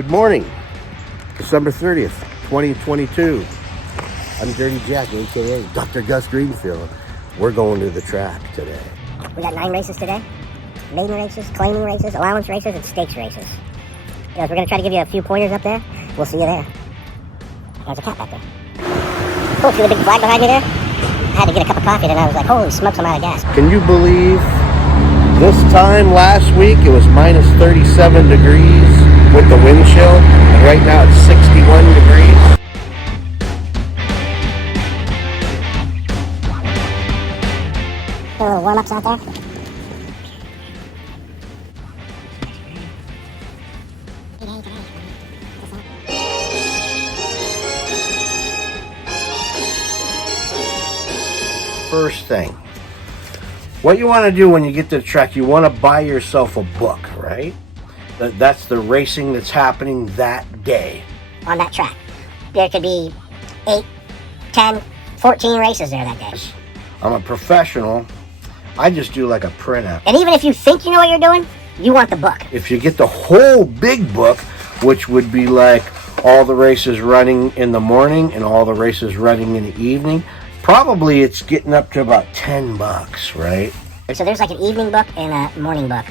Good morning, December 30th, 2022. I'm Dirty Jack, a.k.a. Dr. Gus Greenfield. We're going to the track today. We got 9 races today. Maiden races, claiming races, allowance races, and stakes races. We're going to try to give you a few pointers up there. We'll see you there. There's a cat back there. Oh, see the big flag behind me there? I had to get a cup of coffee, and I was like, holy smokes, I'm out of gas. Can you believe this time last week it was minus 37 degrees with the wind chill, and right now it's 61 degrees. A little warm-ups out there. First thing, what you want to do when you get to the track, you want to buy yourself a book, right? That's the racing that's happening that day. On that track. There could be 8, 10, 14 races there that day. I'm a professional. I just do like a printout. And even if you think you know what you're doing, you want the book. If you get the whole big book, which would be like all the races running in the morning and all the races running in the evening, probably it's getting up to about $10, right? So there's like an evening book and a morning book.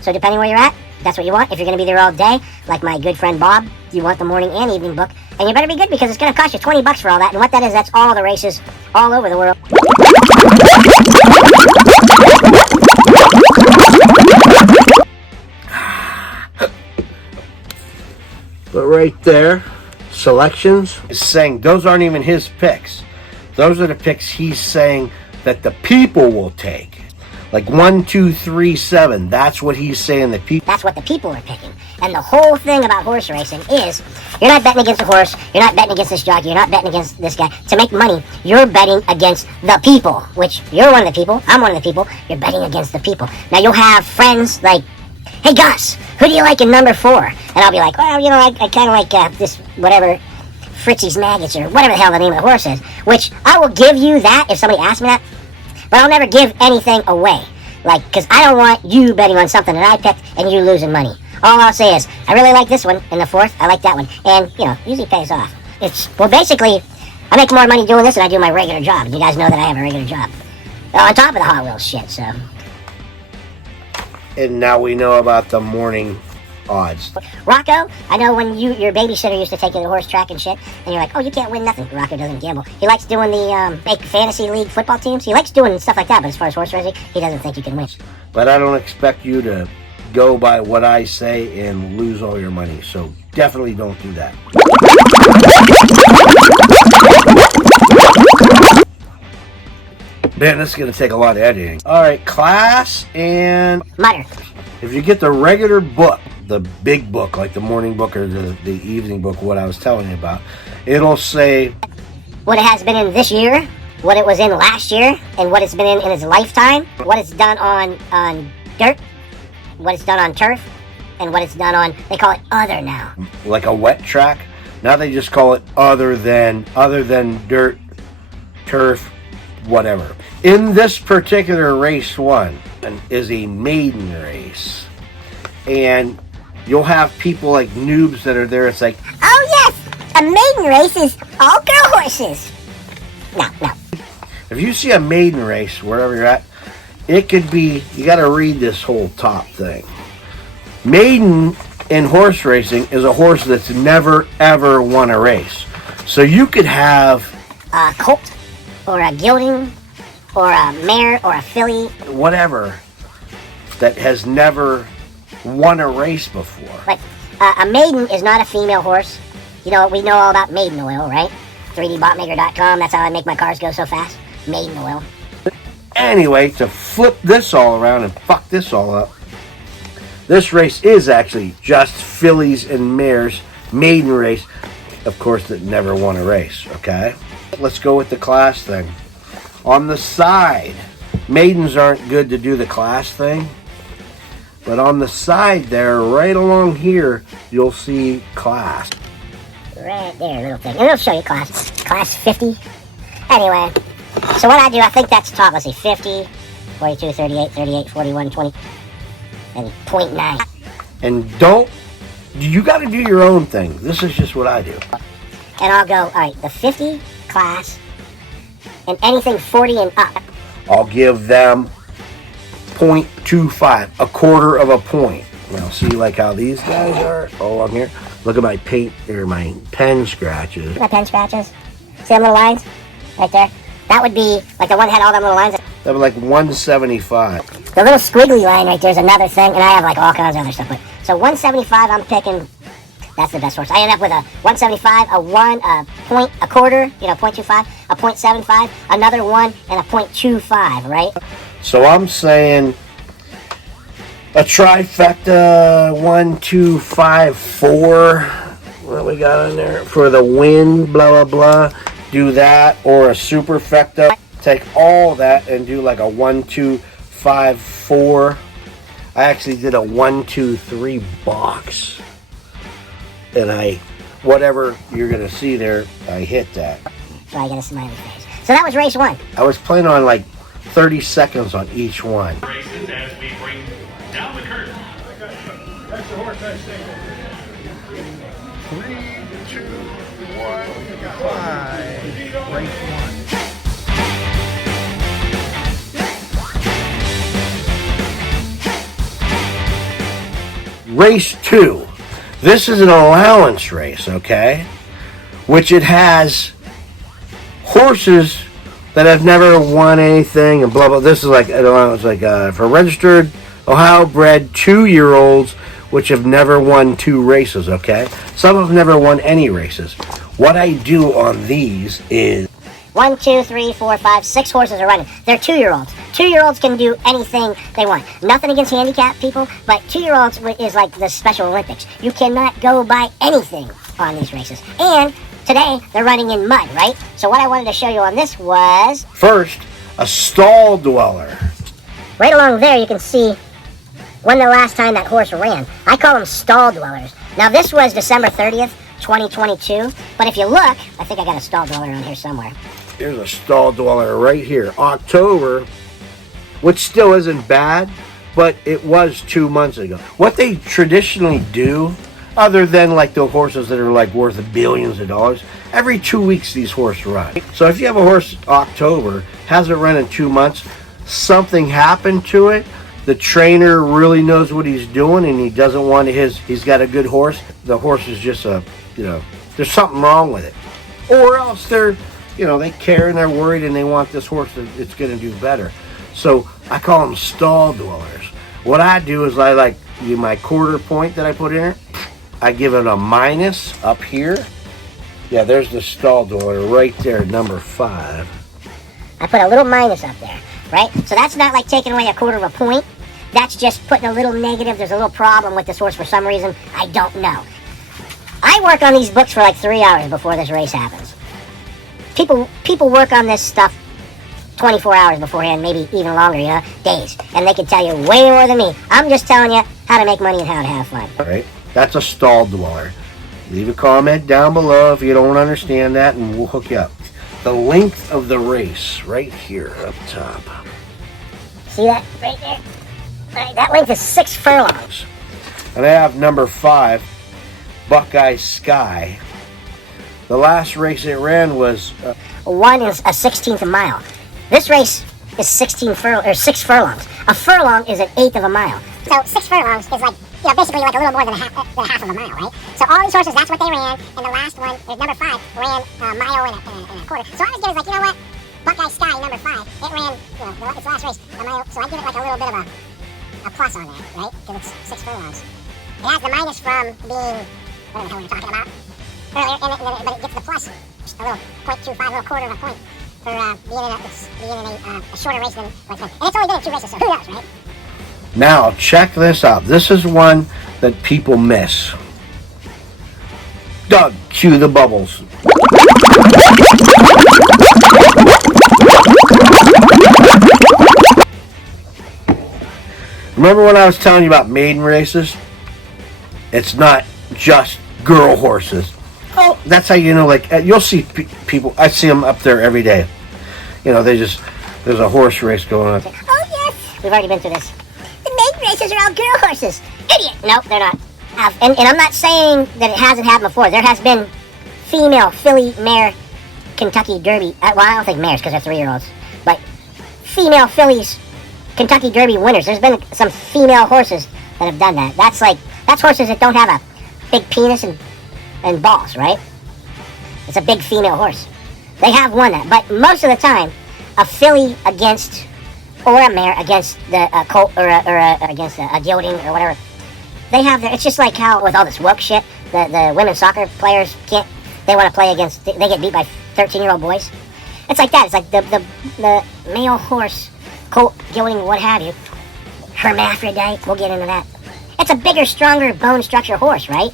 So depending where you're at, that's what you want. If you're going to be there all day, like my good friend Bob, you want the morning and evening book. And you better be good because it's going to cost you $20 for all that. And what that is, that's all the races all over the world. But right there, selections is saying those aren't even his picks. Those are the picks he's saying that the people will take. Like 1, 2, 3, 7. That's what he's saying the people. That's what the people are picking. And the whole thing about horse racing is you're not betting against a horse. You're not betting against this jockey. You're not betting against this guy. To make money, you're betting against the people, which you're one of the people. I'm one of the people. You're betting against the people. Now, you'll have friends like, hey, Gus, who do you like in number 4? And I'll be like, well, you know, I kind of like this, whatever, Fritzy's Maggots or whatever the hell the name of the horse is, which I will give you that if somebody asks me that, but I'll never give anything away, like, because I don't want you betting on something that I picked and you losing money. All I'll say is, I really like this one in the 4th, I like that one, and, you know, usually pays off. Well, basically, I make more money doing this than I do my regular job. You guys know that I have a regular job. On top of the Hot Wheels shit, so. And now we know about the morning odds. Rocco, I know when your babysitter used to take you to the horse track and shit, and you're like, oh, you can't win nothing. Rocco doesn't gamble. He likes doing the fake fantasy league football teams. He likes doing stuff like that, but as far as horse racing, he doesn't think you can win. But I don't expect you to go by what I say and lose all your money, so definitely don't do that. Man, this is going to take a lot of editing. All right, class and Mutter. If you get the regular book, the big book, like the morning book or the evening book, what I was telling you about, it'll say what it has been in this year, what it was in last year, and what it's been in its lifetime, what it's done on dirt, what it's done on turf, and what it's done on, they call it other now. Like a wet track. Now they just call it other than dirt, turf, whatever. In this particular race 1 is a maiden race. And you'll have people like noobs that are there. It's like, oh yes, a maiden race is all girl horses. No. If you see a maiden race, wherever you're at, it could be, you got to read this whole top thing. Maiden in horse racing is a horse that's never, ever won a race. So you could have a colt, or a gelding, or a mare, or a filly. Whatever, that has never won a race before. Like, a maiden is not a female horse. You know, we know all about maiden oil, right? 3dbotmaker.com, that's how I make my cars go so fast. Maiden oil. Anyway, to flip this all around and fuck this all up, this race is actually just fillies and mares, maiden race, of course, that never won a race, okay? Let's go with the class thing. On the side, maidens aren't good to do the class thing, but on the side there, right along here, you'll see class. Right there, little thing. And it'll show you class. Class 50. Anyway, so what I do, I think that's top. Let's see, 50, 42, 38, 38, 41, 20, and 0.9. And don't You got to do your own thing. This is just what I do. And I'll go, all right, the 50 class and anything 40 and up. I'll give them 0.25, a quarter of a point. Now see like how these guys are all on here. Look at my paint or my pen scratches. My pen scratches. See them little lines right there? That would be like the one that had all them little lines. That was like 175. The little squiggly line right there is another thing, and I have like all kinds of other stuff. But so 175, I'm picking. That's the best horse. I end up with a 175, a 1, a point, a quarter, 0.25, a 0.75, another 1, and a 0.25, right? So I'm saying a trifecta 1, 2, 5, 4. What we got on there for the win? Blah blah blah. Do that, or a superfecta. Take all that and do like a 1, 2, 5, 4. I actually did a 1, 2, 3 box. And whatever you're going to see there, I hit that. So I get a smiley face. So that was race 1. I was planning on like 30 seconds on each one. Races as we bring down the curtain. That's the horse I think. 3, 2, 1, 5. Race 1. Race 2. This is an allowance race, okay? Which it has horses that have never won anything and blah blah. This is like an allowance, like for registered Ohio bred 2-year-olds which have never won 2 races, okay? Some have never won any races. What I do on these is 1, 2, 3, 4, 5, 6 horses are running. They're 2-year-olds. 2-year-olds can do anything they want. Nothing against handicapped people, but 2-year-olds is like the Special Olympics. You cannot go by anything on these races. And today, they're running in mud, right? So what I wanted to show you on this was... first, a stall dweller. Right along there, you can see when the last time that horse ran. I call them stall dwellers. Now, this was December 30th, 2022. But if you look, I think I got a stall dweller on here somewhere. Here's a stall dweller right here. October, which still isn't bad, but it was 2 months ago. What they traditionally do, other than like the horses that are like worth billions of dollars, every 2 weeks these horses run. So if you have a horse October, hasn't run in 2 months, something happened to it, the trainer really knows what he's doing and he doesn't want he's got a good horse, the horse is just there's something wrong with it. Or else they care and they're worried and they want this horse it's going to do better. So I call them stall dwellers. What I do is I like my quarter point that I put in there, I give it a minus up here. Yeah, there's the stall dweller right there, number 5. I put a little minus up there, right? So that's not like taking away a quarter of a point. That's just putting a little negative. There's a little problem with this horse for some reason. I don't know. I work on these books for like 3 hours before this race happens. People work on this stuff 24 hours beforehand, maybe even longer, days. And they can tell you way more than me. I'm just telling you how to make money and how to have fun. All right, that's a stall dweller. Leave a comment down below if you don't understand that and we'll hook you up. The length of the race, right here up top. See that right there? All right, that length is 6 furlongs. And I have number 5, Buckeye Sky. The last race it ran was 1 is a 16th a mile. This race is 6 furlongs. A furlong is an eighth of a mile. So 6 furlongs is like, basically like a little more than half of a mile, right? So all these horses, that's what they ran, and the last one, number 5, ran a mile and a quarter. So I was good as like, what? Buckeye Sky, number 5, it ran, its last race, a mile, so I give it like a little bit of a plus on that, right? Because it's 6 furlongs. It has the minus from being, whatever the hell we were talking about earlier, but it gets the plus, just a little 0.25, a little quarter of a point for being in a shorter race than what's been. And it's only been in 2 races, so who knows, right? Now, check this out. This is one that people miss. Doug, cue the bubbles. Remember when I was telling you about maiden races? It's not just girl horses. Oh, that's how you know, like, you'll see people, I see them up there every day. There's a horse race going on. Oh, yes. We've already been through this. The maiden races are all girl horses. Idiot. Nope, they're not. And I'm not saying that it hasn't happened before. There has been female filly mare Kentucky Derby. Well, I don't think mares because they're 3-year-olds, but female fillies Kentucky Derby winners. There's been some female horses that have done that. That's horses that don't have a big penis and balls, right? It's a big female horse. They have won that, but most of the time, a filly against or a mare against the colt or against a gelding or whatever. They have their. It's just like how with all this woke shit, the women's soccer players can't. They want to play against. They get beat by 13-year-old boys. It's like that. It's like the male horse, colt, gelding, what have you, hermaphrodite. We'll get into that. It's a bigger, stronger bone structure horse, right?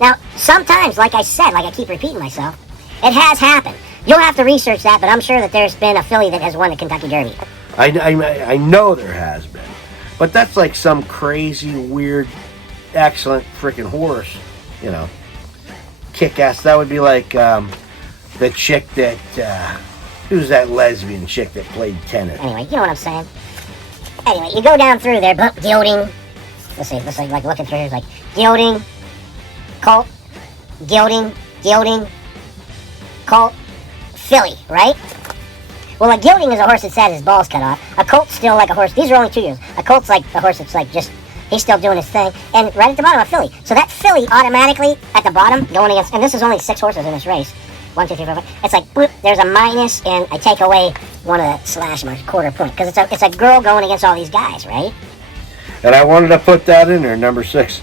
Now, sometimes, like I said, like I keep repeating myself, it has happened. You'll have to research that, but I'm sure that there's been a filly that has won the Kentucky Derby. I know there has been, but that's like some crazy, weird, excellent freaking horse, you know, kick-ass. That would be like the chick that, who's that lesbian chick that played tennis? Anyway, you know what I'm saying. Anyway, you go down through there, gelding. Let's see, like looking through here, it's like gelding, colt, gelding, colt, filly, right? Well, a gelding is a horse that's had his balls cut off. A colt's still like a horse. These are only 2 years. A colt's like a horse that's like just, he's still doing his thing. And right at the bottom, a filly. So that filly automatically at the bottom going against, and this is only 6 horses in this race. 1, 2, 3, 4, 5. It's like, boop, there's a minus, and I take away one of the slash marks, quarter point. Because it's a girl going against all these guys, right? And I wanted to put that in there, number 6,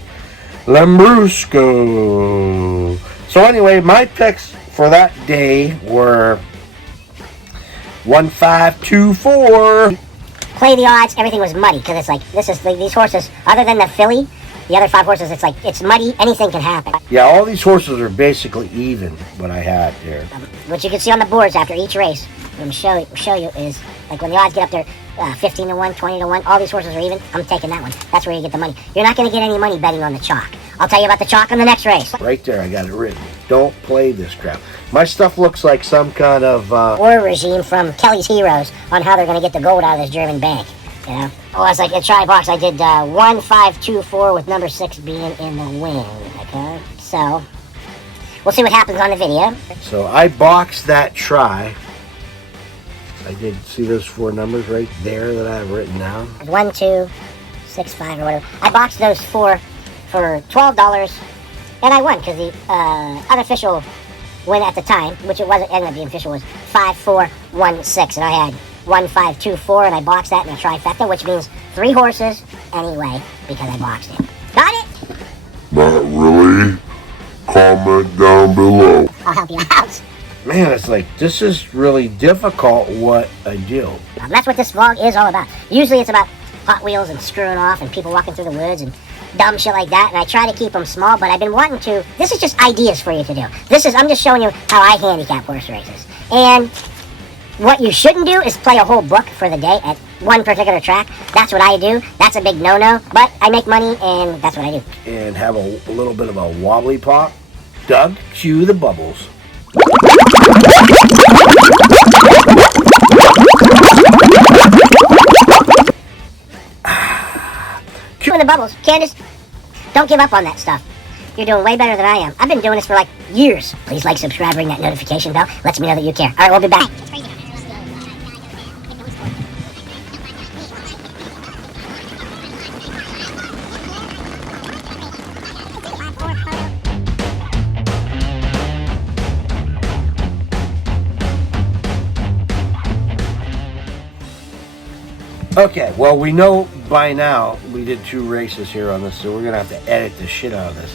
Lambrusco. So anyway, my picks for that day were 1, 5, 2, 4. Play the odds. Everything was muddy because it's like these horses. Other than the filly, the other 5 horses, it's like it's muddy. Anything can happen. Yeah, all these horses are basically even. What I had here. What you can see on the boards after each race, what I'm show you is like when the odds get up there, 15 to 1, 20 to 1. All these horses are even. I'm taking that one. That's where you get the money. You're not going to get any money betting on the chalk. I'll tell you about the chalk on the next race. Right there, I got it written. Don't play this crap. My stuff looks like some kind of war regime from Kelly's Heroes on how they're going to get the gold out of this German bank. You know? Oh, it's like a try box. I did 1, 5, 2, 4 with number 6 being in the win. Okay, so we'll see what happens on the video. So I boxed that try. I did see those 4 numbers right there that I have written down. 1, 2, 6, 5, or whatever. I boxed those 4 for $12, and I won because the unofficial win at the time, which it wasn't ended up being official, was 5, 4, 1, 6, and I had 1, 5, 2, 4, and I boxed that in a trifecta, which means 3 horses anyway because I boxed it. Got it? Not really. Comment down below. I'll help you out. Man, it's like, this is really difficult what I do. That's what this vlog is all about. Usually it's about Hot Wheels and screwing off and people walking through the woods and dumb shit like that, and I try to keep them small, but I've been wanting to. This is just ideas for you to do. I'm just showing you how I handicap horse races. And what you shouldn't do is play a whole book for the day at one particular track. That's what I do. That's a big no-no, but I make money, and that's what I do. And have a little bit of a wobbly pop. Doug, cue the bubbles. Cueing the bubbles. Candace, don't give up on that stuff. You're doing way better than I am. I've been doing this for like years. Please like, subscribe, ring that notification bell. Lets me know that you care. All right, we'll be back. Okay, well, we know by now we did 2 races here on this, so we're going to have to edit the shit out of this.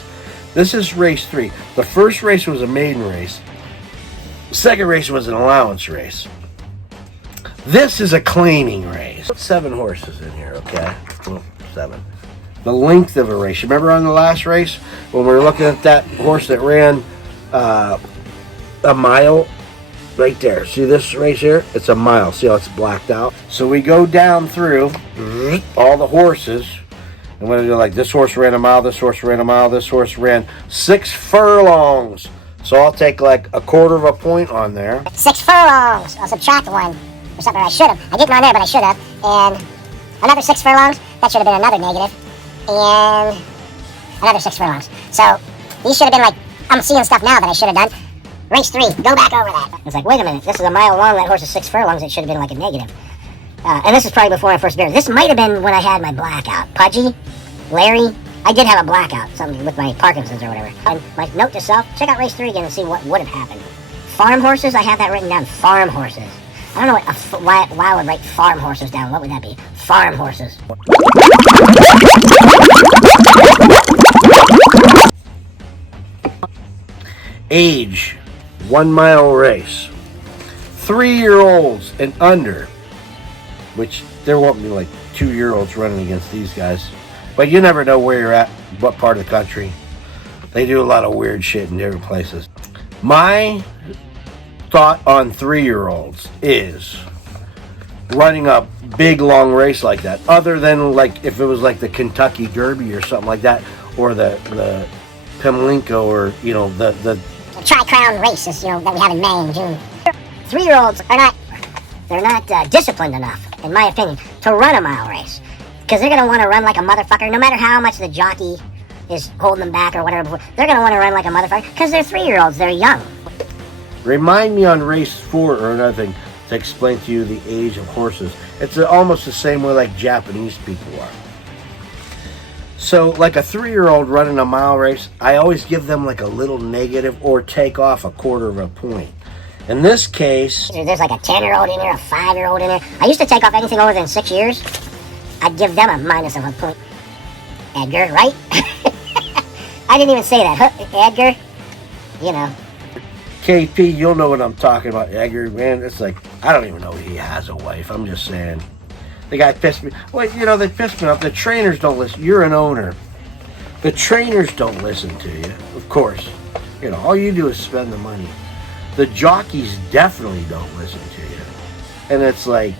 This is race 3. The first race was a maiden race. The second race was an allowance race. This is a claiming race. 7 horses in here, okay? Well, 7. The length of a race. You remember on the last race when we were looking at that horse that ran a mile? Right there. See this race here? It's a mile. See how it's blacked out? So we go down through all the horses. And we're going to do like this horse ran a mile, this horse ran a mile, this horse ran 6 furlongs. So I'll take like a quarter of a point on there. 6 furlongs. I'll subtract 1 or something. I should have. I didn't on there, but I should have. And another 6 furlongs. That should have been another negative. And another 6 furlongs. So these should have been like, I'm seeing stuff now that I should have done. Race 3, go back over that. It's like, wait a minute, this is a mile long, that horse is 6 furlongs, it should have been like a negative. And this is probably before I first bear. This might have been when I had my blackout. Pudgy, Larry, I did have a blackout, something with my Parkinson's or whatever. And my note to self, check out race 3 again and see what would have happened. Farm horses, I have that written down, farm horses. I don't know why I would write farm horses down. What would that be? Farm horses. Age, 1 mile race. 3-year-olds and under, which there won't be like 2-year-olds running against these guys. But you never know where you're at, what part of the country. They do a lot of weird shit in different places. My thought on 3-year-olds is running a big long race like that, other than like if it was like the Kentucky Derby or something like that, or the Pimlico, or the Tri-Crown races, that we have in May and June. 3-year-olds are not disciplined enough, in my opinion, to run a mile race, because they're gonna want to run like a motherfucker, no matter how much the jockey is holding them back or whatever. They're gonna want to run like a motherfucker because they're 3-year-olds. They're young. Remind me on race 4 or another thing to explain to you the age of horses. It's almost the same way like Japanese people are. So like a 3-year-old running a mile race, I always give them like a little negative or take off a 1/4 of a point. In this case, there's like a 10-year-old in there, a 5-year-old in there. I used to take off anything over than 6 years. I'd give them a minus of a point. Edgar, right? I didn't even say that. Edgar, KP, you'll know what I'm talking about, Edgar, man. It's like, I don't even know if he has a wife. I'm just saying. The guy pissed me. Well, they pissed me off. The trainers don't listen. You're an owner. The trainers don't listen to you, of course. All you do is spend the money. The jockeys definitely don't listen to you. And it's like,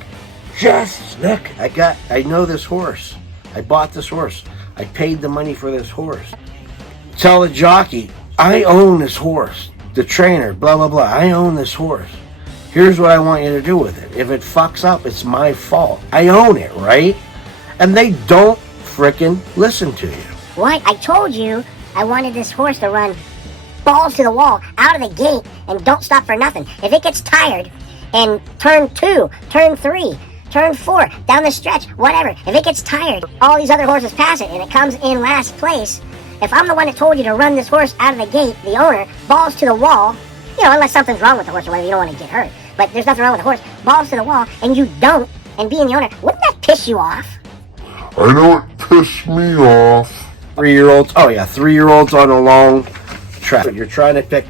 yes, look, I know this horse. I bought this horse. I paid the money for this horse. Tell the jockey, I own this horse. The trainer, blah, blah, blah. I own this horse. Here's what I want you to do with it. If it fucks up, it's my fault. I own it, right? And they don't frickin' listen to you. What? I told you I wanted this horse to run balls to the wall, out of the gate, and don't stop for nothing. If it gets tired in turn 2, turn 3, turn 4, down the stretch, whatever, if it gets tired, all these other horses pass it, and it comes in last place. If I'm the one that told you to run this horse out of the gate, the owner, balls to the wall, unless something's wrong with the horse or whatever, you don't want to get hurt. But there's nothing wrong with the horse, balls to the wall, and you don't, and being the owner, wouldn't that piss you off? I know it pissed me off. 3-year-olds, 3-year-olds on a long track. You're trying to pick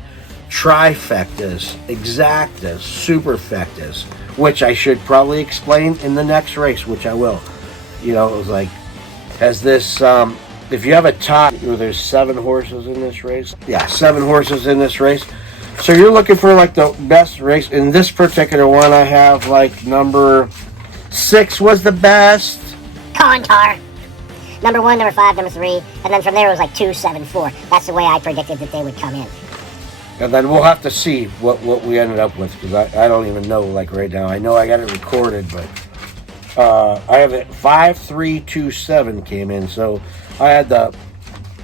trifectas, exactas, superfectas, which I should probably explain in the next race, which I will. It was like, has this, if you have a top, there's 7 horses in this race. Yeah, 7 horses in this race. So you're looking for like the best race. In this particular one, I have like number 6 was the best. Contar. Number 1, number 5, number 3, and then from there it was like 2, 7, 4. That's the way I predicted that they would come in. And then we'll have to see what we ended up with, because I don't even know like right now. I know I got it recorded, but I have it 5327 came in. So I had the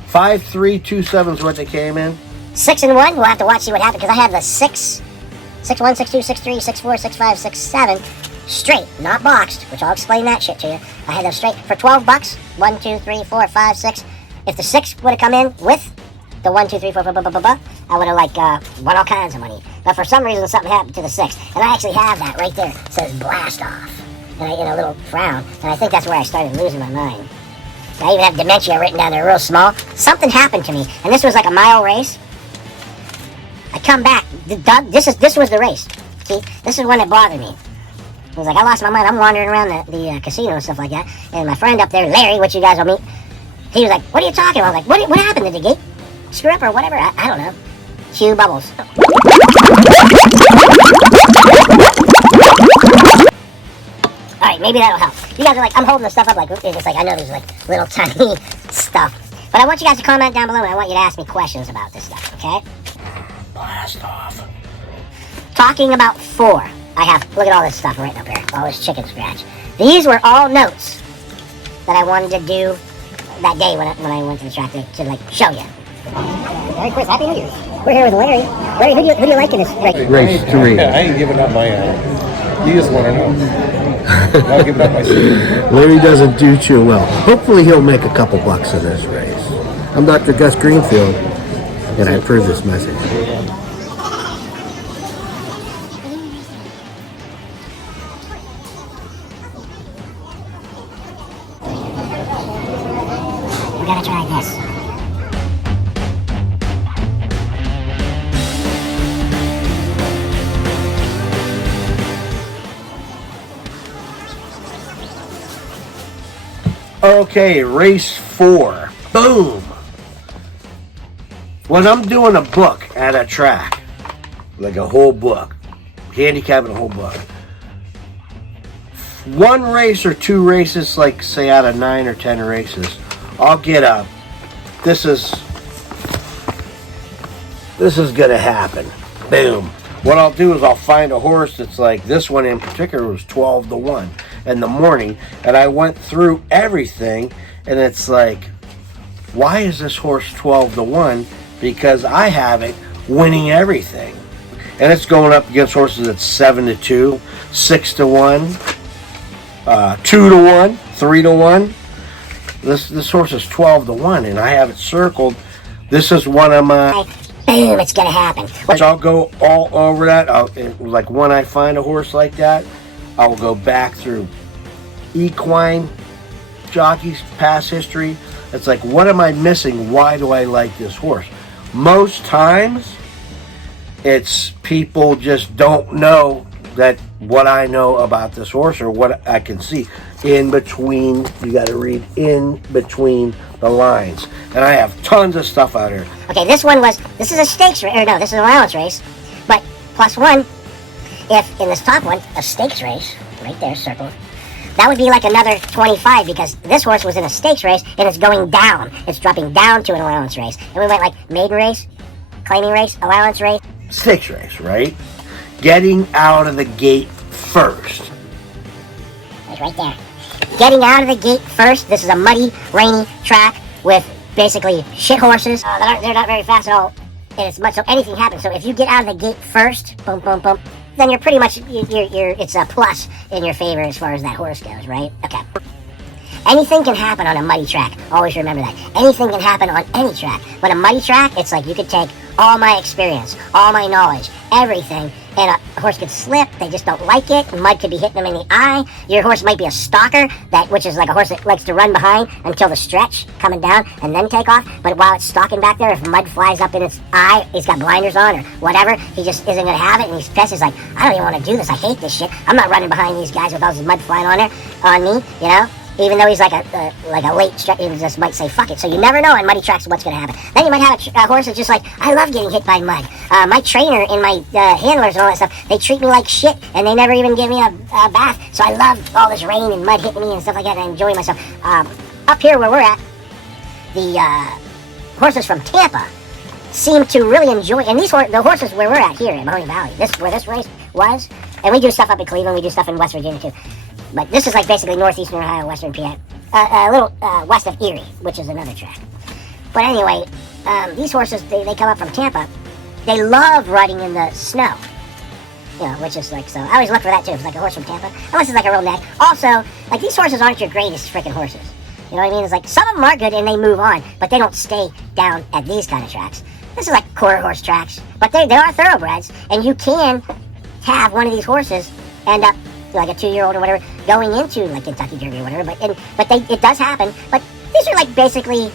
5327 is what they came in. 6 and 1. We'll have to watch see what happens, because I have the 6, 6-1, 6-2, 6-3, 6-4, 6-5, 6-7 straight, not boxed, which I'll explain that shit to you. I had them straight for $12. 1, 2, 3, 4, 5, 6. If the 6 would have come in with the 1, 2, 3, 4, I would have won all kinds of money. But for some reason, something happened to the 6, and I actually have that right there. It says blast off, and a little frown, and I think that's where I started losing my mind. I even have dementia written down there real small. Something happened to me, and this was like a mile race. I come back. This was the race. See, this is when it bothered me. It was like I lost my mind. I'm wandering around the casino and stuff like that, and my friend up there, Larry, which you guys will meet, he was like, "What are you talking about?" I was like, "What happened? Did the gate screw up or whatever?" I don't know. Cue bubbles. All right, maybe that'll help. You guys are like, I'm holding the stuff up like, it's like I know there's like little tiny stuff, but I want you guys to comment down below, and I want you to ask me questions about this stuff. Okay? Blast off. Talking about 4. I have, look at all this stuff right up here. All this chicken scratch. These were all notes that I wanted to do that day when I went to the track to like show you. Merry Chris, Happy New Year. We're here with Larry. Larry, who do you like in this race? Race 3. I ain't giving up my You just want to know. I'll give up my secret. Larry doesn't do too well. Hopefully he'll make a couple bucks in this race. I'm Dr. Gus Greenfield, and I approve this message. We gotta try this. Okay, race 4. Boom! When I'm doing a book at a track, like a whole book, handicapping a whole book, one race or 2 races, like say out of 9 or 10 races, I'll get up. This is gonna happen. Boom. What I'll do is I'll find a horse that's like, this one in particular was 12-1 in the morning, and I went through everything, and it's like, why is this horse 12-1? Because I have it winning everything. And it's going up against horses that's 7-2, 6-1, 2-1, 3-1. This horse is 12-1, and I have it circled. This is one of my... Boom, it's gonna happen. So I'll go all over that. Like when I find a horse like that, I will go back through equine jockeys, past history. It's like, what am I missing? Why do I like this horse? Most times, it's people just don't know that what I know about this horse or what I can see in between. You got to read in between the lines, and I have tons of stuff out here. Okay, this is a stakes race, or no, this is an allowance race, but +1, if in this top one, a stakes race, right there, circled, that would be like another 25 because this horse was in a stakes race and it's going down. It's dropping down to an allowance race. And we went like maiden race, claiming race, allowance race. Stakes race, right? Getting out of the gate first. It's right there. Getting out of the gate first. This is a muddy, rainy track with basically shit horses. They're not very fast at all. And it's much, so anything happens. So if you get out of the gate first, boom, boom, boom, then you're pretty much, it's a plus in your favor as far as that horse goes, right? Okay. Anything can happen on a muddy track. Always remember that. Anything can happen on any track. But a muddy track, it's like you could take all my experience, all my knowledge, everything, and a horse could slip. They just don't like it. Mud could be hitting them in the eye. Your horse might be a stalker, which is like a horse that likes to run behind until the stretch, coming down, and then take off. But while it's stalking back there, if mud flies up in its eye, he's got blinders on or whatever, he just isn't going to have it, and he's pissed. He's like, I don't even want to do this. I hate this shit. I'm not running behind these guys with all this mud flying on me, you know? Even though he's like a late stretch, he just might say fuck it. So you never know on muddy tracks what's going to happen. Then you might have a horse that's just like, I love getting hit by mud. My trainer and my handlers and all that stuff, they treat me like shit, and they never even give me a bath. So I love all this rain and mud hitting me and stuff like that, and I enjoy myself. Up here where we're at, the horses from Tampa seem to really enjoy, and the horses where we're at here in Mahoney Valley, where this race was, and we do stuff up in Cleveland, we do stuff in West Virginia too. But this is like basically northeastern Ohio, western PA, a little west of Erie, which is another track. But anyway, these horses, they come up from Tampa. They love riding in the snow, you know, which is like, so I always look for that too. It's like a horse from Tampa, unless it's like a real neck. Also, like these horses aren't your greatest freaking horses. You know what I mean? It's like some of them are good and they move on, but they don't stay down at these kind of tracks. This is like quarter horse tracks, but they are thoroughbreds, and you can have one of these horses end up like a 2-year-old or whatever, going into like Kentucky Derby or whatever, it does happen. But these are like basically,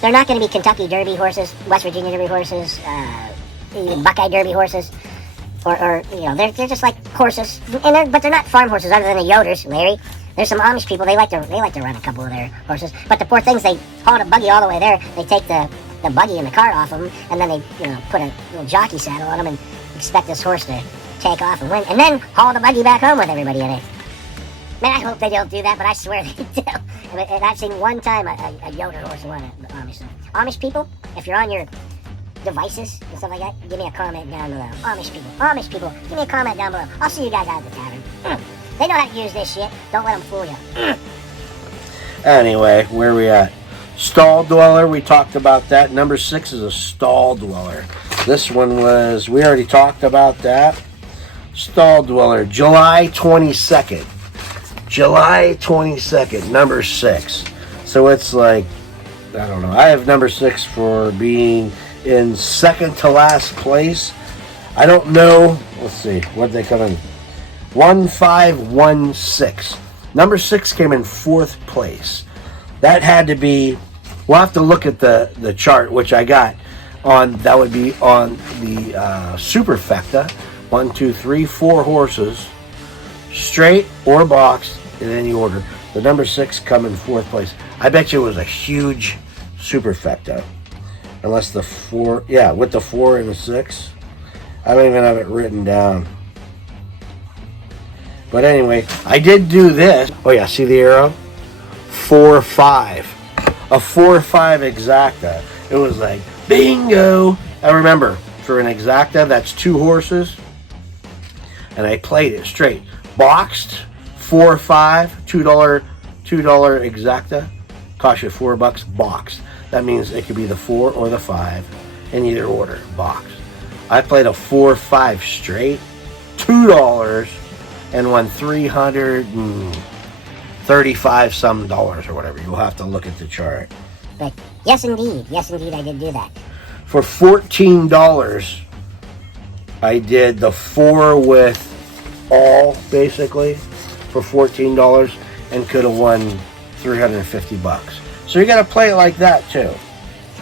they're not going to be Kentucky Derby horses, West Virginia Derby horses, even Buckeye Derby horses, or you know, they're just like horses, but they're not farm horses other than the Yoders, Larry. There's some Amish people, they like to run a couple of their horses, but the poor things, they haul the buggy all the way there. They take the buggy and the cart off them, and then they, you know, put a little jockey saddle on them and expect this horse to take off and win, and then haul the buggy back home with everybody in it. Man, I hope they don't do that, but I swear they do. And I've seen one time a Yoder horse won it. Amish people, if you're on your devices and stuff like that, give me a comment down below. Amish people, give me a comment down below. I'll see you guys out at the tavern. They know how to use this shit. Don't let them fool you. Anyway, where we at? Stall Dweller, we talked about that. Number 6 is a Stall Dweller. This one was, we already talked about that. Stall Dweller, July 22nd. July 22nd, number 6. So it's like, I don't know. I have number 6 for being in second to last place. I don't know. Let's see. What did they come in? 1516. Number 6 came in 4th place. That had to be, we'll have to look at the chart, which I got on, that would be on the Superfecta. 1, 2, 3, 4 horses, straight or boxed in any order. The number 6 come in 4th place. I bet you it was a huge Superfecta. Unless the 4, yeah, with the 4 and the 6. I don't even have it written down. But anyway, I did do this. Oh yeah, see the arrow? 4-5. A 4-5 exacta. It was like, bingo! I remember, for an exacta, that's 2 horses. And I played it straight. Boxed, 4-5, $2 exacta. Cost you $4 boxed. That means it could be the 4 or the 5 in either order, boxed. I played a 4-5 straight, $2, and won $335 some dollars or whatever. You'll have to look at the chart. But yes, indeed, I did do that. For $14, I did the 4 with all, basically, for $14, and could have won $350. So you got to play it like that too.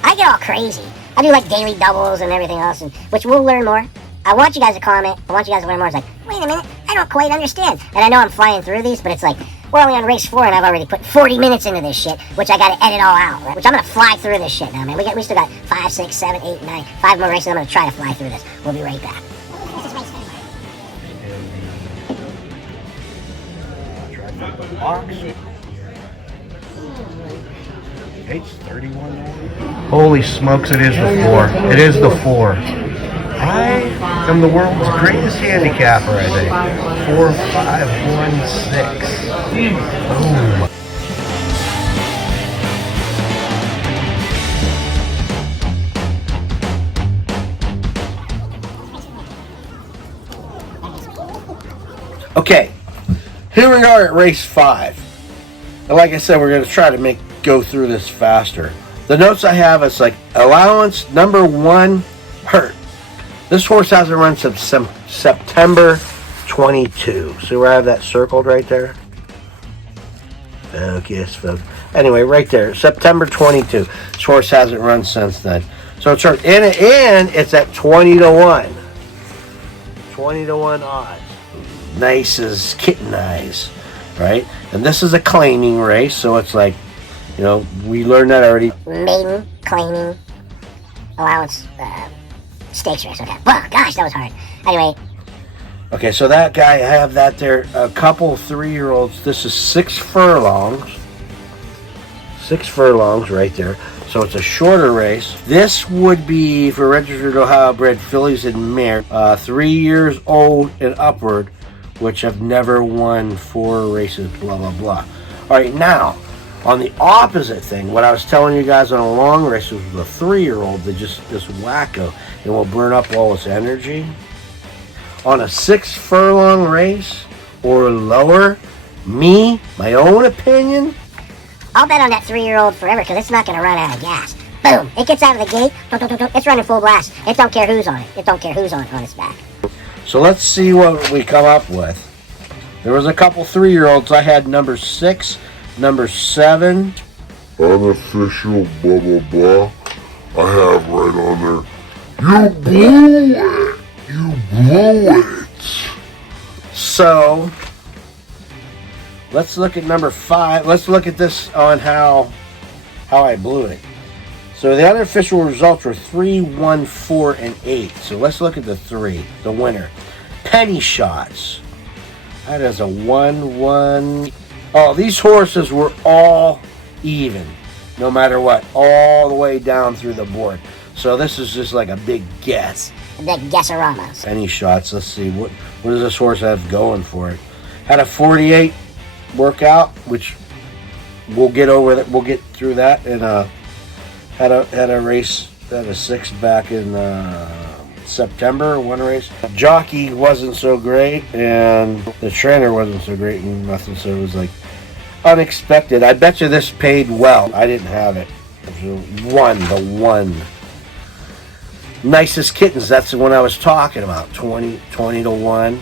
I get all crazy. I do like daily doubles and everything else, and which we'll learn more. I want you guys to comment. I want you guys to learn more. It's like, wait a minute, I don't quite understand. And I know I'm flying through these, but it's like, we're only on race 4, and I've already put 40 minutes into this shit, which I got to edit all out, right? Which I'm going to fly through this shit now, man. We still got 5, 6, 7, 8, 9, 5 more races. I'm going to try to fly through this. We'll be right back. It's 31. Holy smokes, it is the 4. It is the 4. I am the world's greatest handicapper, I think. 4-5-1-6. Boom. Okay, here we are at race 5. And like I said, we're going to try to go through this faster. The notes I have is like allowance number 1, Hurt. This horse hasn't run since September 22. So I have that circled right there. Focus, focus. Anyway, right there, September 22. This horse hasn't run since then. So it's hurt. And it's at 20-1. 20-1 odds. Nice as kitten eyes, right? And this is a claiming race, so it's like, you know, we learned that already. Maiden, claiming, allowance, stakes race. Okay. Well, gosh, that was hard. Anyway. Okay, so that guy, I have that there. A couple 3-year-olds. This is 6 furlongs. 6 furlongs right there. So it's a shorter race. This would be for registered Ohio bred fillies and mares, 3 years old and upward, which have never won 4 races, blah, blah, blah. All right, now, on the opposite thing, what I was telling you guys on a long race was a 3-year-old that just is wacko and will burn up all its energy. On a 6 furlong race or lower, my own opinion, I'll bet on that 3-year-old forever because it's not going to run out of gas. Boom! It gets out of the gate. It's running full blast. It don't care who's on it. It don't care who's on its back. So let's see what we come up with. There was a couple 3-year-olds. I had number 6, number 7. Unofficial blah blah blah. I have right on there. You blew it! You blew it! So let's look at number 5. Let's look at this on how I blew it. So the unofficial results were 3, 1, 4, and 8. So let's look at the 3, the winner. Penny Shots. That is a 1, 1. Oh, these horses were all even, no matter what, all the way down through the board. So this is just like a big guess. A big guessorama. Penny Shots. Let's see, what does this horse have going for it? Had a 48 workout, which we'll get over that. We'll get through that. And had a race at a 6 back in September. One race. The jockey wasn't so great, and the trainer wasn't so great, and nothing. So it was like unexpected. I bet you this paid well. I didn't have it. It was the one. Nicest Kittens. That's the one I was talking about. 20 to 1.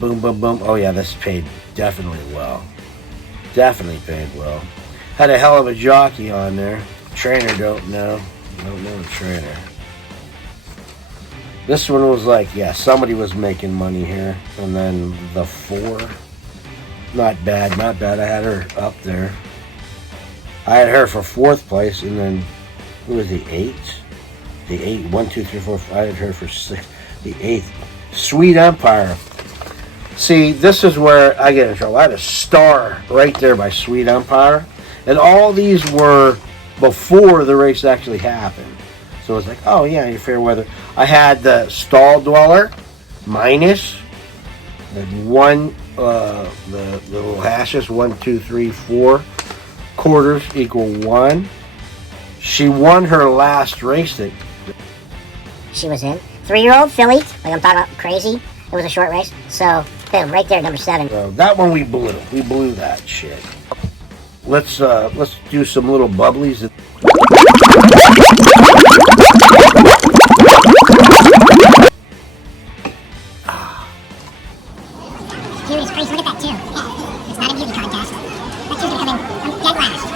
Boom, boom, boom. Oh yeah, this paid definitely well. Definitely paid well. Had a hell of a jockey on there. Trainer don't know the trainer. This one was like, yeah, somebody was making money here. And then the 4, not bad. I had her up there. I had her for 4th place, and then who was the 8? The 8, 1, 2, 3, 4. I had her for 6. The 8th, Sweet Empire. See, this is where I get in trouble. I had a star right there by Sweet Empire, and all these were before the race actually happened. So it was like, oh yeah, you're fair weather. I had the Stall Dweller minus the one, the little hashes, 1, 2, 3, 4 quarters equal 1. She won her last race that she was in. 3-year-old filly, like I'm talking about, crazy. It was a short race, so boom, right there, number 7. So that one we blew. We blew that shit. Let's do some little bubblies. Beauty's priest, look at that too. Yeah, it's not a beauty contest. That two's gonna come in dead last.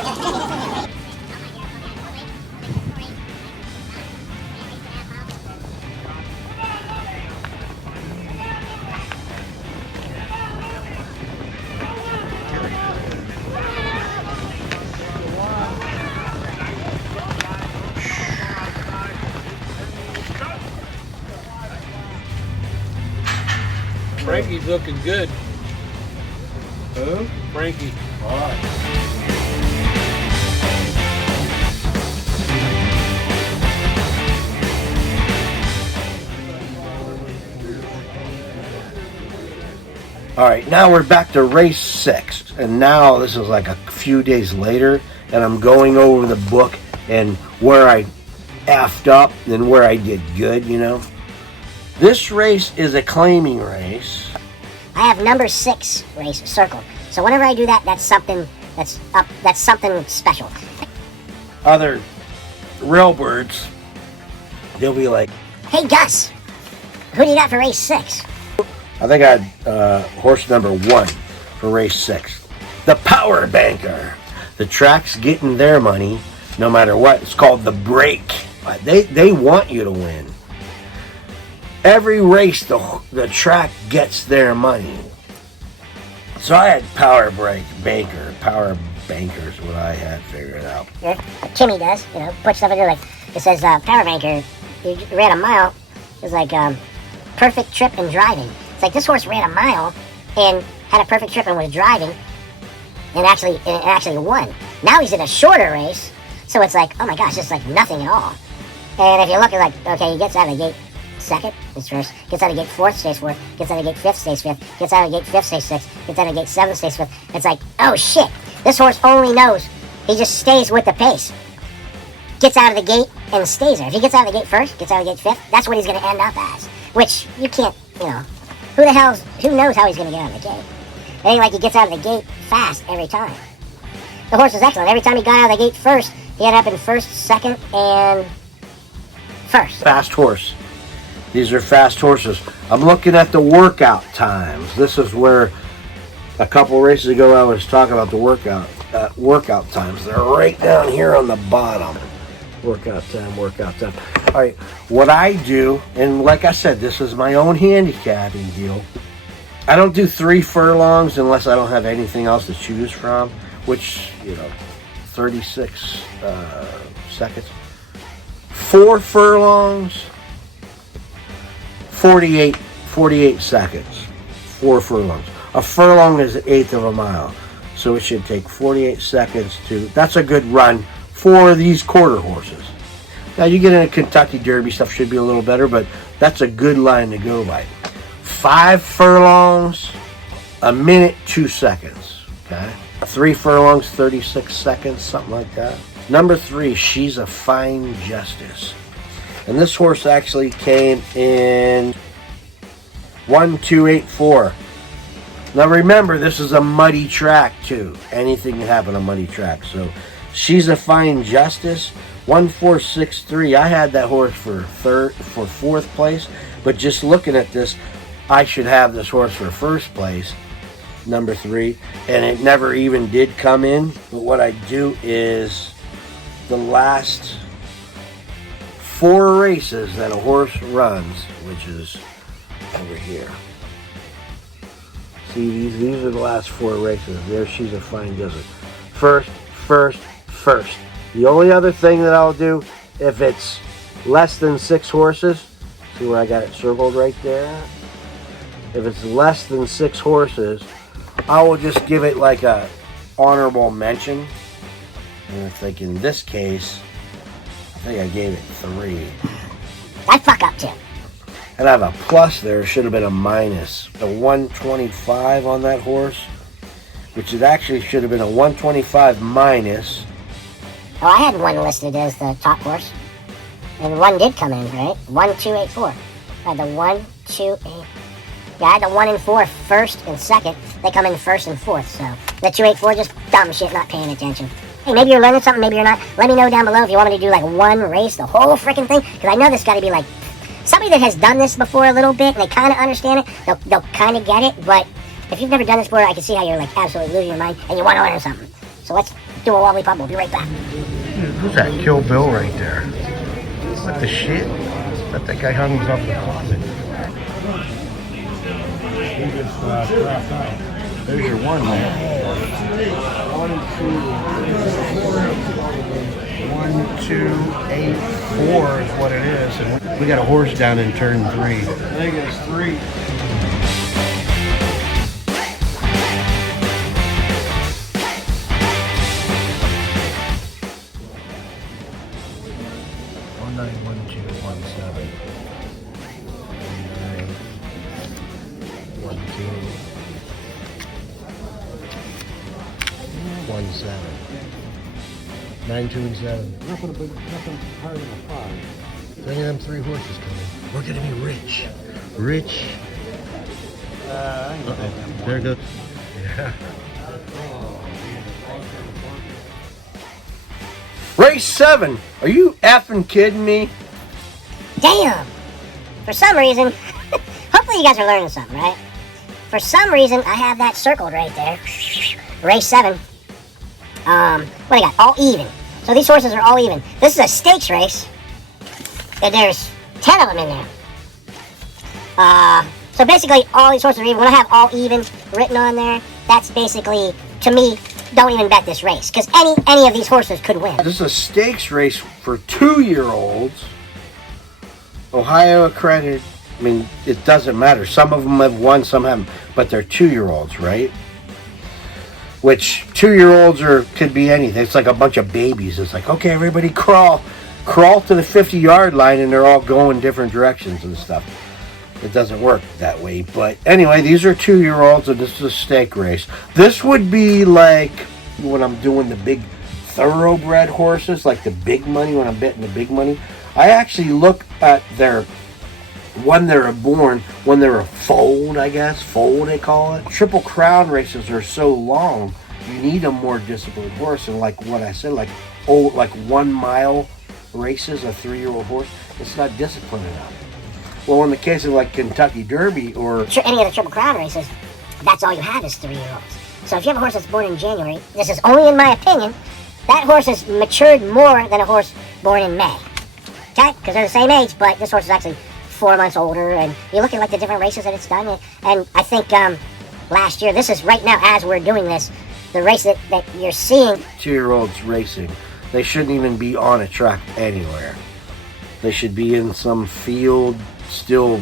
Frankie's looking good. Who? Frankie. All right, now we're back to race 6, and now this is like a few days later, and I'm going over the book and where I effed up and where I did good, you know. This race is a claiming race. I have number 6 race circled. So whenever I do that, that's something that's up. That's something special. Other railbirds, they'll be like, Hey Gus, who do you got for race 6? I think I had horse number 1 for race 6. The Power Banker. The track's getting their money no matter what. It's called the break. They want you to win. Every race, the track gets their money. So I had Power Banker is what I had figured out. Yeah, Kimmy does, put stuff in there like, it says Power Banker, you ran a mile, it was like perfect trip and driving. It's like this horse ran a mile and had a perfect trip and was driving and actually won. Now he's in a shorter race, so it's like, oh my gosh, it's like nothing at all. And if you look at like, okay, he gets out of the gate 2nd, is first, gets out of the gate 4th, stays 4th, gets out of the gate 5th, stays 5th, gets out of the gate 5th, stays 6th, gets out of the gate 7th, stays 5th. It's like, oh shit, this horse only knows, he just stays with the pace. Gets out of the gate and stays there. If he gets out of the gate 1st, gets out of the gate 5th, that's what he's going to end up as. Which, you can't, who knows how he's going to get out of the gate. It ain't like he gets out of the gate fast every time. The horse was excellent. Every time he got out of the gate 1st, he ended up in 1st, 2nd, and 1st. Fast horse. These are fast horses. I'm looking at the workout times. This is where a couple races ago I was talking about the workout times. They're right down here on the bottom. Workout time. All right, what I do, and like I said, this is my own handicapping deal. I don't do 3 furlongs unless I don't have anything else to choose from, which, 36 seconds. 4 furlongs, 48 seconds. 4 furlongs. A furlong is an 1/8 of a mile. So it should take 48 seconds that's a good run for these quarter horses. Now you get into Kentucky Derby, stuff should be a little better, but that's a good line to go by. 5 furlongs, 1 minute, 2 seconds. Okay? 3 furlongs, 36 seconds, something like that. Number 3, She's a Fine Justice. And this horse actually came in 1-2-8-4. Now remember, this is a muddy track too. Anything can happen on a muddy track. So She's a Fine Justice, 1-4-6-3. I had that horse for 4th place, but just looking at this, I should have this horse for 1st place, number 3, and it never even did come in. But what I do is the last 4 races that a horse runs, which is over here. See, these are the last 4 races. There, She's a Fine Justice. First. The only other thing that I'll do, if it's less than 6 horses, see where I got it circled right there? If it's less than 6 horses, I will just give it like a honorable mention. And I think in this case, I think I gave it 3. I fuck up too. And I have a plus there. Should have been a minus. A 125 on that horse, which it actually should have been a 125 minus. Oh, I had 1 listed as the top horse. And 1 did come in, right? 1-2-8-4. I had the 1-2-8. Yeah, I had the 1 and 4 first and second. They come in 1st and 4th, so the 2-8-4, just dumb shit, not paying attention. Hey, maybe you're learning something, maybe you're not. Let me know down below if you want me to do like 1 race, the whole freaking thing, because I know this got to be like somebody that has done this before a little bit and they kind of understand it. They'll kind of get it, but if you've never done this before, I can see how you're like absolutely losing your mind and you want to learn something. So let's do a wobbly pop. We'll be right back. Who's that? Kill Bill right there. What the shit? Let that guy hung himself in the closet. There's your 1, man. 1, 2, 8, 4 is what it is. And we got a horse down in turn 3. I think it's 3. Seven. 9, 2, and 7. Nothing higher than a 5. If any of them 3 horses coming, we're gonna be rich. Rich. There it goes. Yeah. Race 7. Are you effing kidding me? Damn! For some reason, hopefully you guys are learning something, right? For some reason, I have that circled right there. Race 7. What I got? All even. So these horses are all even. This is a stakes race. And there's 10 of them in there. So basically, all these horses are even. When I have all even written on there, that's basically, to me, don't even bet this race. Because any of these horses could win. This is a stakes race for 2-year-olds. Ohio accredited. I mean, it doesn't matter. Some of them have won, some haven't. But they're 2-year-olds, right? Which 2-year-olds could be anything. It's like a bunch of babies. It's like, okay, everybody crawl to the 50-yard line, and they're all going different directions and stuff. It doesn't work that way. But anyway, these are 2-year-olds, and this is a stake race. This would be like when I'm doing the big thoroughbred horses, like the big money, when I'm betting the big money. I actually look at their, when they're born, when they're a foal, I guess. Foal, they call it. Triple Crown races are so long, you need a more disciplined horse. And like what I said, like 1 mile races, a 3-year-old horse, it's not disciplined enough. Well, in the case of like Kentucky Derby or any of the Triple Crown races, that's all you have is 3-year-olds. So if you have a horse that's born in January, this is only in my opinion, that horse has matured more than a horse born in May. Okay? Because they're the same age, but this horse is actually 4 months older, and you look at like the different races that it's done, and I think last year, this is right now as we're doing this, the race that you're seeing. 2-year-olds racing, they shouldn't even be on a track anywhere. They should be in some field, still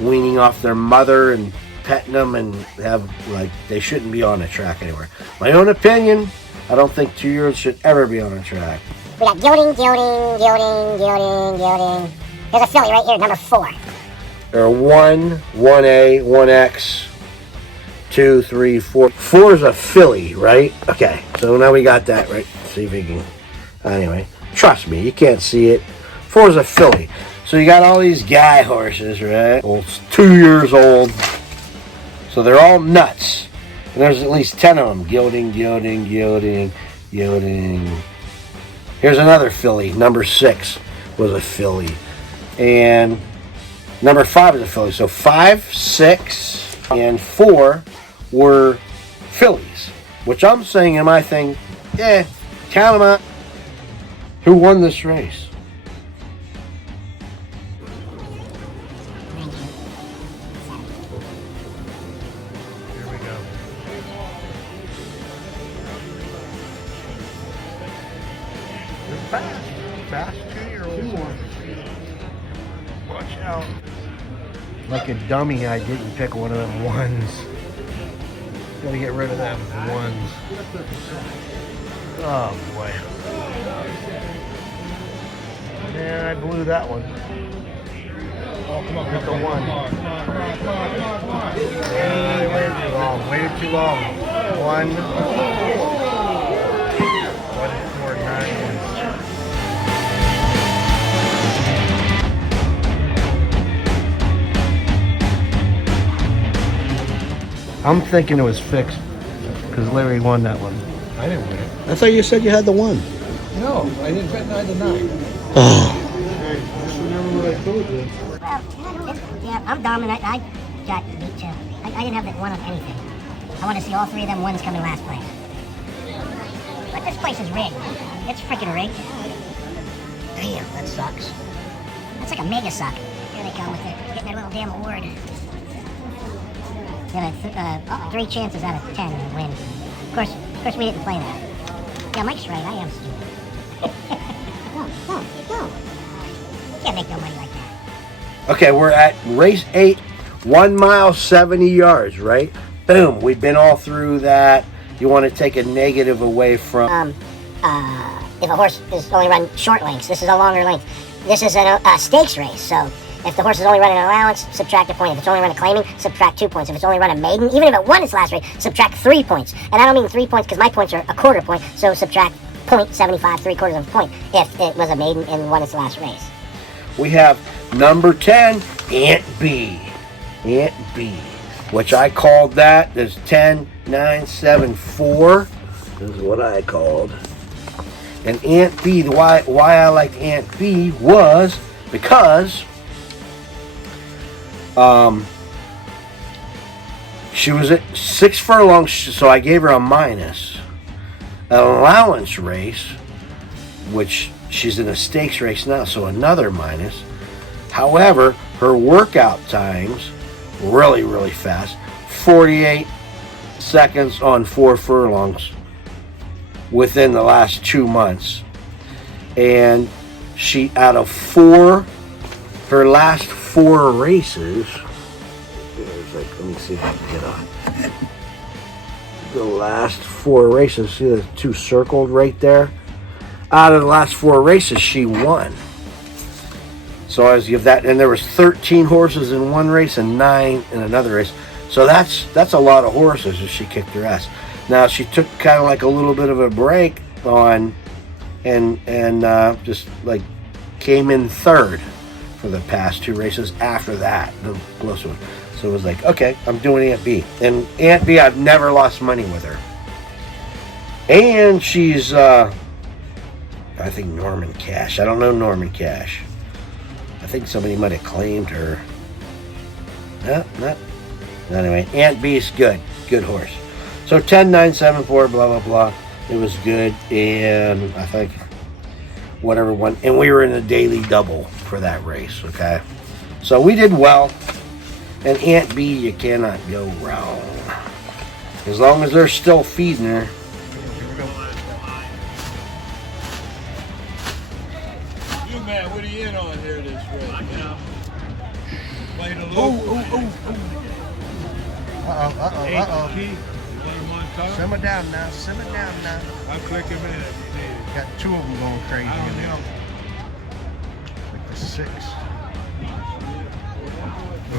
weaning off their mother and petting them, and have like, they shouldn't be on a track anywhere. My own opinion, I don't think 2-year-olds should ever be on a track. We got gelding. There's a filly right here, number 4. There are 1, 1A, 1X, 2, 3, 4. 4 is a filly, right? Okay, so now we got that right. See if we can. Anyway, trust me, you can't see it. 4 is a filly. So you got all these guy horses, right? Well, it's 2 years old. So they're all nuts. And there's at least 10 of them. Gelding. Here's another filly. Number 6 was a filly. And number 5 is a filly. So 5, 6, and 4 were fillies. Which I'm saying in my thing, count them out. Who won this race? Here we go. They're fast. Fast 2-year-olds. Watch out. Like a dummy, I didn't pick one of them ones. Gotta get rid of them ones. Oh boy. Man, I blew that one. Oh, come on, hit the one. Hey, waited too long. Waited too long. 1, 4, 9. I'm thinking it was fixed because Larry won that one. I didn't win it. I thought you said you had the 1. No, I didn't bet 9 to 9. Oh. Just remember what I told you. Well, yeah, I'm dumb, and I got beat too. I didn't have that 1 on anything. I want to see all 3 of them 1s come in last place. But this place is rigged. It's freaking rigged. Damn, that sucks. That's like a mega suck. Here they come with it, getting their little damn award. Yeah, 3 chances out of 10 to win. Of course, we didn't play that. Yeah, Mike's right. I am stupid. No. You can't make no money like that. Okay, we're at race 8, 1 mile, 70 yards, right? Boom, we've been all through that. You want to take a negative away from... If a horse is only run short lengths, this is a longer length. This is a stakes race, so if the horse is only running an allowance, subtract a point. If it's only run a claiming, subtract 2 points. If it's only run a maiden, even if it won its last race, subtract 3 points. And I don't mean 3 points because my points are a quarter point, so subtract 0.75, 3/4 of a point if it was a maiden and won its last race. We have number 10, Aunt B. Aunt B, which I called that. There's 10, 9, 7, 4. This is what I called. And Aunt B, why I liked Aunt B was because she was at 6 furlongs, so I gave her a minus. An allowance race, which she's in a stakes race now, so another minus. However, her workout times really, really fast. 48 seconds on 4 furlongs within the last 2 months. And she, out of her last 4 races, let me see if I can get on. The last 4 races, see the 2 circled right there? Out of the last 4 races, she won. So I was give that, and there was 13 horses in one race and 9 in another race. So that's a lot of horses if she kicked her ass. Now she took kind of like a little bit of a break on, and just like came in 3rd for the past 2 races after that, the close one. So it was like, okay, I'm doing Aunt B. And Aunt B, I've never lost money with her. And she's, I think Norman Cash. I don't know Norman Cash. I think somebody might have claimed her. No, not. Anyway, Aunt B's good. Good horse. So 10, 9, 7, 4, blah, blah, blah. It was good. And I think whatever one. And we were in a daily double for that race, okay? So we did well. And Aunt B, you cannot go wrong. As long as they're still feeding her. You man, what are you in on here this race? Played a little. Simmer down now. Simmer down now. I'll click him in if you need it. Got 2 of them going crazy in there. Like the 6.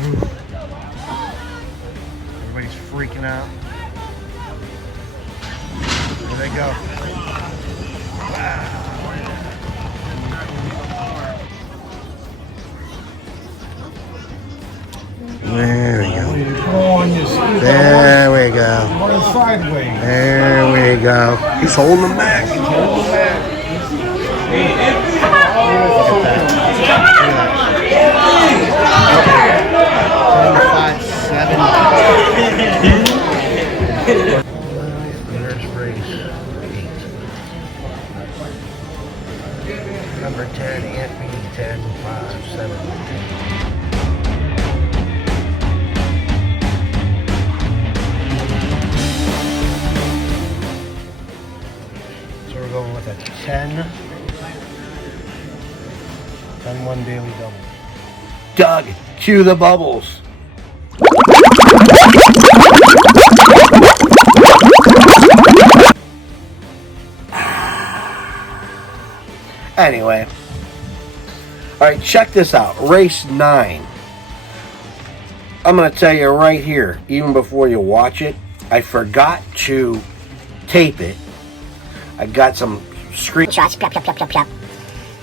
Ooh. Everybody's freaking out. There they go. Wow. There we go. There we go. Sideways. There we go. He's holding them back. There's race 8. Number 10, Aunt B, 10, 5, 7, 10. So we're going with a 10. 10-1 daily double. Doug, cue the bubbles. Anyway, all right, check this out. Race 9. I'm going to tell you right here, even before you watch it, I forgot to tape it. I got some Shots. Plop, plop, plop, plop, plop.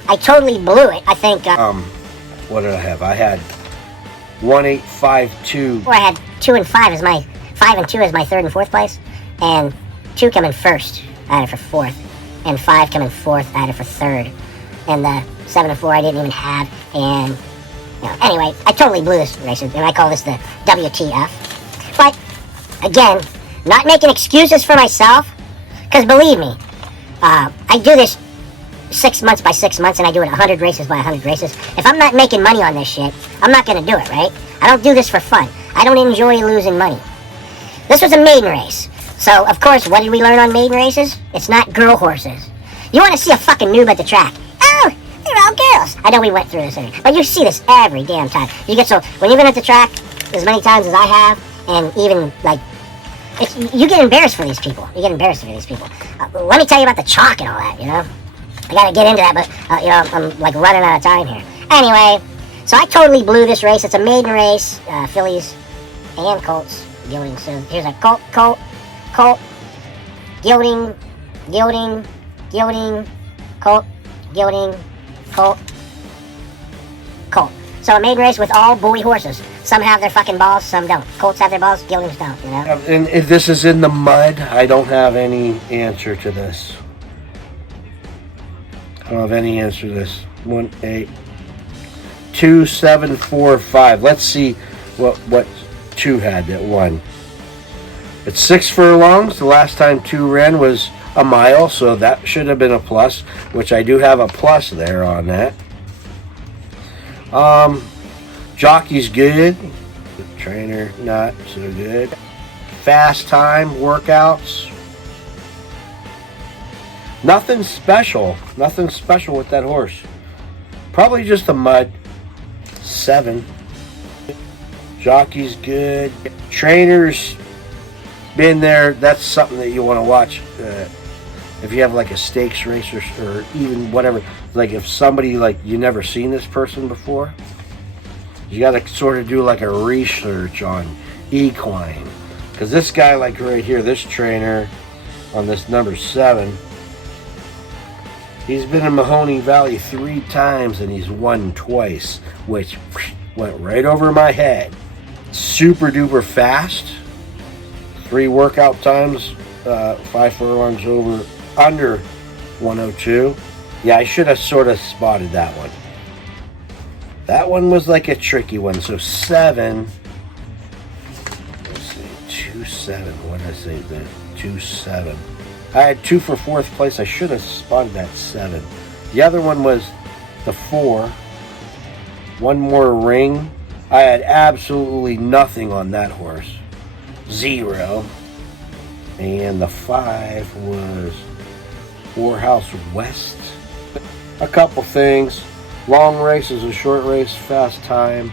I totally blew it. I think. What did I have? I had 1852. Or I had 2 and 5 as my 5 and 2 as my 3rd and 4th place, and 2 coming first. I had it for 4th, and 5 coming 4th. I had it for 3rd, and the 7 and 4 I didn't even have. And anyway, I totally blew this race, and I call this the WTF. But again, not making excuses for myself, because believe me, I do this 6 months by 6 months, and I do it 100 races by 100 races. If I'm not making money on this shit, I'm not going to do it, right? I don't do this for fun. I don't enjoy losing money. This was a maiden race. So, of course, what did we learn on maiden races? It's not girl horses. You want to see a fucking noob at the track. Oh, they're all girls. I know we went through this, but you see this every damn time. You get so, when you've been at the track as many times as I have, and even, like, you get embarrassed for these people. You get embarrassed for these people. Let me tell you about the chalk and all that, I gotta get into that, but, I'm, like, running out of time here. Anyway, so I totally blew this race. It's a maiden race. Fillies and Colts gelding. So here's a Colt, gelding, Colt, gelding, Colt. So a maiden race with all buoy horses. Some have their fucking balls, some don't. Colts have their balls, geldings don't, And if this is in the mud, I don't have any answer to this. I don't have any answer to this. 1, 8, 2, 7, 4, 5. Let's see what 2 had that won. It's 6 furlongs. The last time 2 ran was a mile, so that should have been a plus, which I do have a plus there on that. Jockey's good. Trainer not so good. Fast time workouts. Nothing special with that horse. Probably just the mud. 7. Jockey's good. Trainer's been there. That's something that you want to watch if you have like a stakes race or even whatever. Like if somebody like you never seen this person before, you got to sort of do like a research on equine, because this guy, like right here, this trainer on this number 7, he's been in Mahoney Valley 3 times and he's won twice, which went right over my head. Super duper fast. 3 workout times, 5 furlongs under 102. Yeah, I should have sort of spotted that one. That one was like a tricky one. So 7. Let's see, 2-7. What did I say then? 2-7. I had 2 for 4th place. I should have spotted that 7. The other one was the 4. One more ring. I had absolutely nothing on that horse. 0. And the 5 was Warhouse West. A couple things. Long races, a short race, fast time.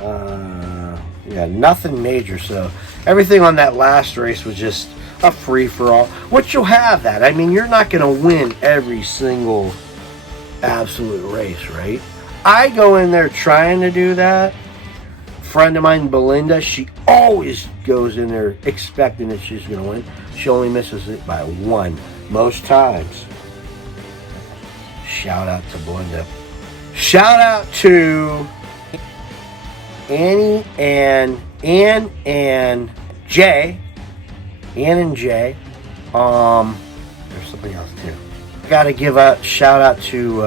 Yeah, nothing major. So everything on that last race was just a free-for-all, which you'll have that. I mean, you're not going to win every single absolute race, right? I go in there trying to do that friend of mine, Belinda, she always goes in there expecting that she's going to win. She only misses it by one most times. Shout out to Belinda. Shout out to Annie and Ann and Jay. Ann and Jay. There's something else too. Got to give a shout out to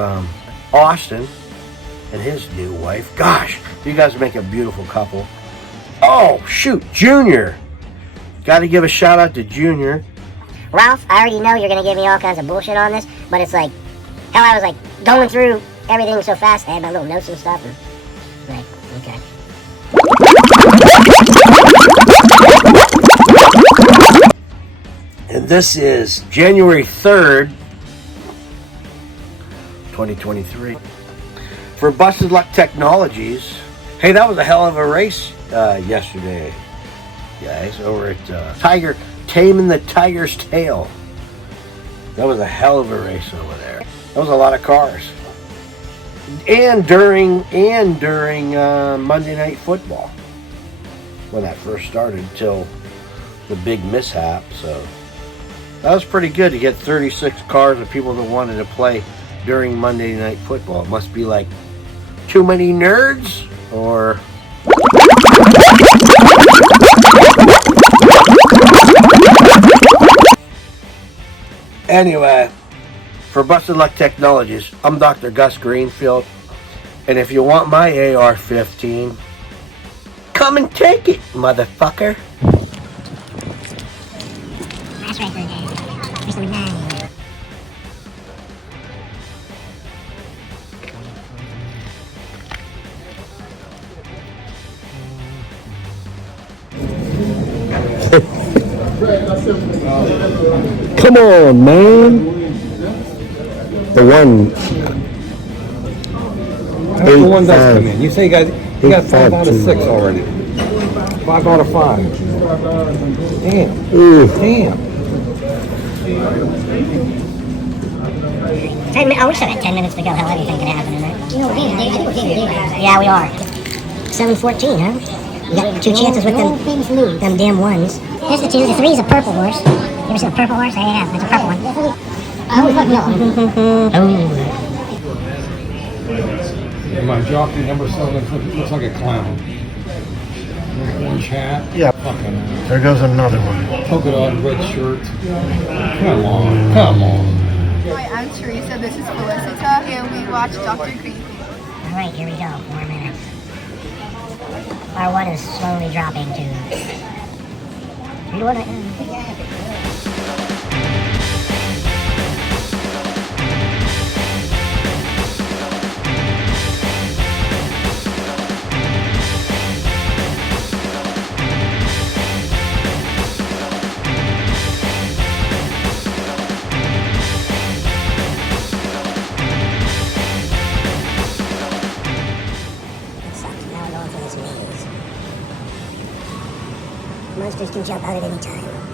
Austin and his new wife. Gosh, you guys make a beautiful couple. Oh, shoot, Junior. Got to give a shout out to Junior. Ralph, I already know you're going to give me all kinds of bullshit on this, but it's like, hell, I was like going through everything so fast. I had my little notes and stuff. And like, okay. And this is January 3rd, 2023. For Busted Luck Technologies. Hey, that was a hell of a race yesterday, guys, over at Tiger, Taming the Tiger's Tail. That was a hell of a race over there. That was a lot of cars. And during Monday Night Football, when that first started, till the big mishap. So that was pretty good to get 36 cars of people that wanted to play during Monday Night Football. It must be like too many nerds, or anyway, for Busted Luck Technologies, I'm Dr. Gus Greenfield, and if you want my AR-15, come and take it, motherfucker. That's right, Mr. McNally. Come on, man. The one. The one does come in. You say you got 5 out of 6 already. 5 out of 5. Damn. Ooh. Damn. 10 minutes. Oh, we still got 10 minutes to go. Hell, anything can happen in there. Yeah, we are. 7:14, huh? You got 2 chances with them damn ones. Here's the 2. The 3 is a purple horse. You ever seen a purple horse? Yeah, there's a purple one. And my jockey number 7 looks like a clown. Orange hat. Yeah. Fucking There goes another one. polka dot red shirt. Come on. Come on. Hi, I'm Teresa. This is Felicita, and we watch Dr. Greenfield. All right, here we go. 4 minutes. R1 is slowly dropping to 3 to 1. Monsters can jump out at any time.